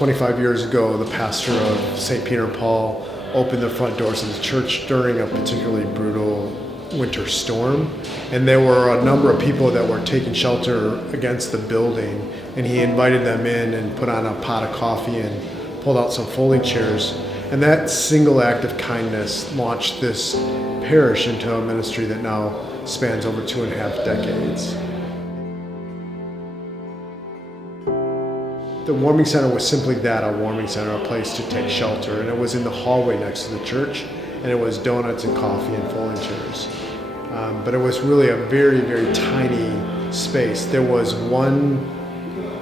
25 years ago, the pastor of St. Peter and Paul opened the front doors of the church during a particularly brutal winter storm. And there were a number of people that were taking shelter against the building. And he invited them in and put on a pot of coffee and pulled out some folding chairs. And that single act of kindness launched this parish into a ministry that now spans over 2.5 decades. The warming center was simply that, a warming center, a place to take shelter. And it was in the hallway next to the church, and it was donuts and coffee and folding chairs. But it was really a very, very tiny space. There was one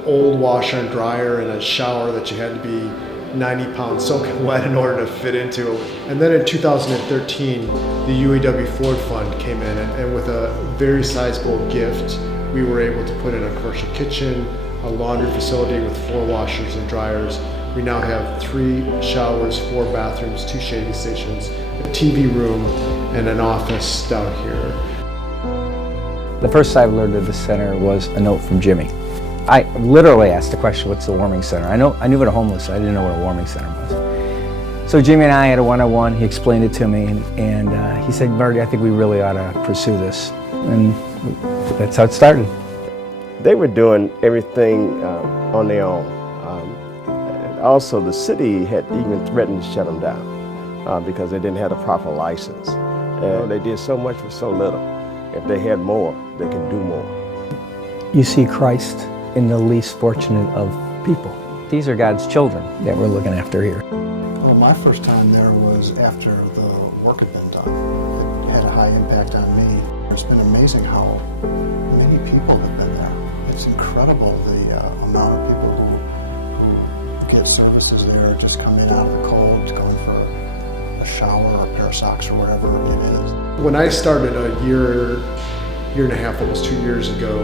old washer and dryer and a shower that you had to be 90 pounds soaking wet in order to fit into. And then in 2013, the UAW Ford Fund came in, and with a very sizable gift, we were able to put in a commercial kitchen, a laundry facility with 4 washers and dryers. We now have 3 showers, 4 bathrooms, 2 shaving stations, a TV room, and an office down here. The first I learned of the center was a note from Jimmy. I literally asked the question, what's the warming center? I knew what a homeless, I didn't know what a warming center was. So Jimmy and I had a one-on-one, he explained it to me, and he said, Marty, I think we really ought to pursue this. And that's how it started. They were doing everything on their own. Also, the city had even threatened to shut them down because they didn't have the proper license. And they did so much for so little. If they had more, they could do more. You see Christ in the least fortunate of people. These are God's children that we're looking after here. Well, my first time there was after the work had been done. It had a high impact on me. It's been amazing how many people have been there. It's incredible the amount of people who get services there, just come in out of the cold, going for a shower or a pair of socks or whatever it is. When I started a year and a half, almost 2 years ago,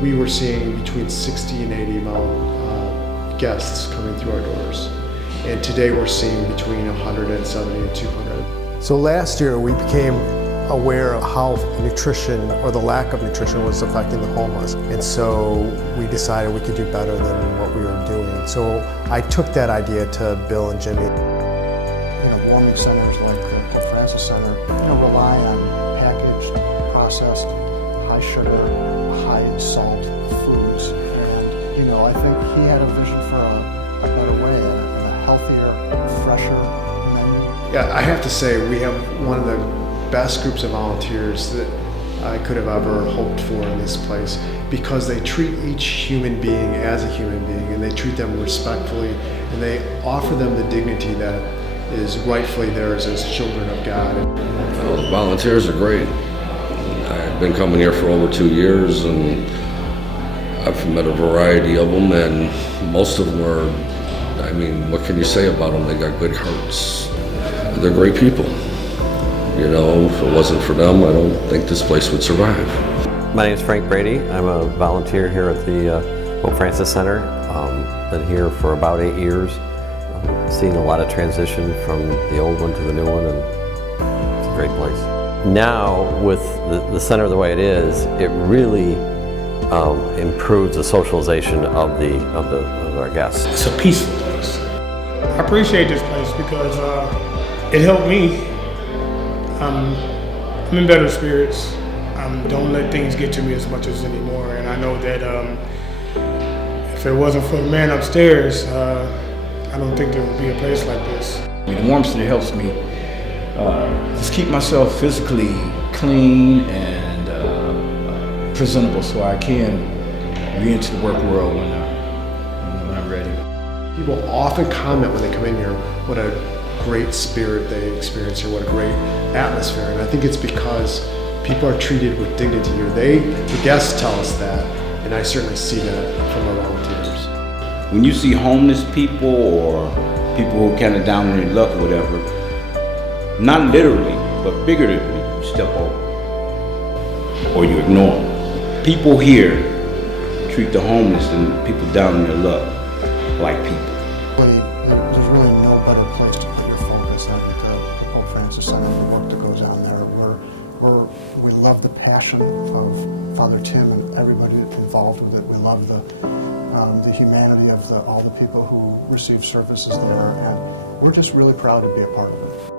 we were seeing between 60 and 80 guests coming through our doors. And today we're seeing between 170 and 200. So last year we became aware of how nutrition or the lack of nutrition was affecting the homeless. And so we decided we could do better than what we were doing. So I took that idea to Bill and Jimmy. Warming centers like the Pope Francis Center, rely on packaged, processed, high sugar, high salt foods. And, I think he had a vision for a better way, and a healthier, fresher menu. Yeah, I have to say we have one of the best groups of volunteers that I could have ever hoped for in this place, because they treat each human being as a human being, and they treat them respectfully, and they offer them the dignity that is rightfully theirs as children of God. Well, the volunteers are great. I've been coming here for over 2 years, and I've met a variety of them, and most of them are, what can you say about them? They got good hearts. They're great people. If it wasn't for them, I don't think this place would survive. My name is Frank Brady. I'm a volunteer here at the Pope Francis Center. Been here for about 8 years. Seen a lot of transition from the old one to the new one, and it's a great place. Now, with the center the way it is, it really improves the socialization of our guests. It's a peaceful place. I appreciate this place because it helped me. I'm in better spirits. Don't let things get to me as much as anymore. And I know that if it wasn't for the man upstairs, I don't think there would be a place like this. The warm center helps me just keep myself physically clean and presentable, so I can re-enter the work world when I'm ready. People often comment when they come in here what a great spirit they experience here, what a great atmosphere, and I think it's because people are treated with dignity here. The guests tell us that, and I certainly see that from our volunteers. When you see homeless people or people who are kind of down on their luck or whatever, not literally, but figuratively, you step over or you ignore them. People here treat the homeless and people down on their luck like people. There's really no better place to put your focus than the Pope Francis Center, the work that goes on there. We love the passion of Father Tim and everybody involved with it. We love the humanity of all the people who receive services there, and we're just really proud to be a part of it.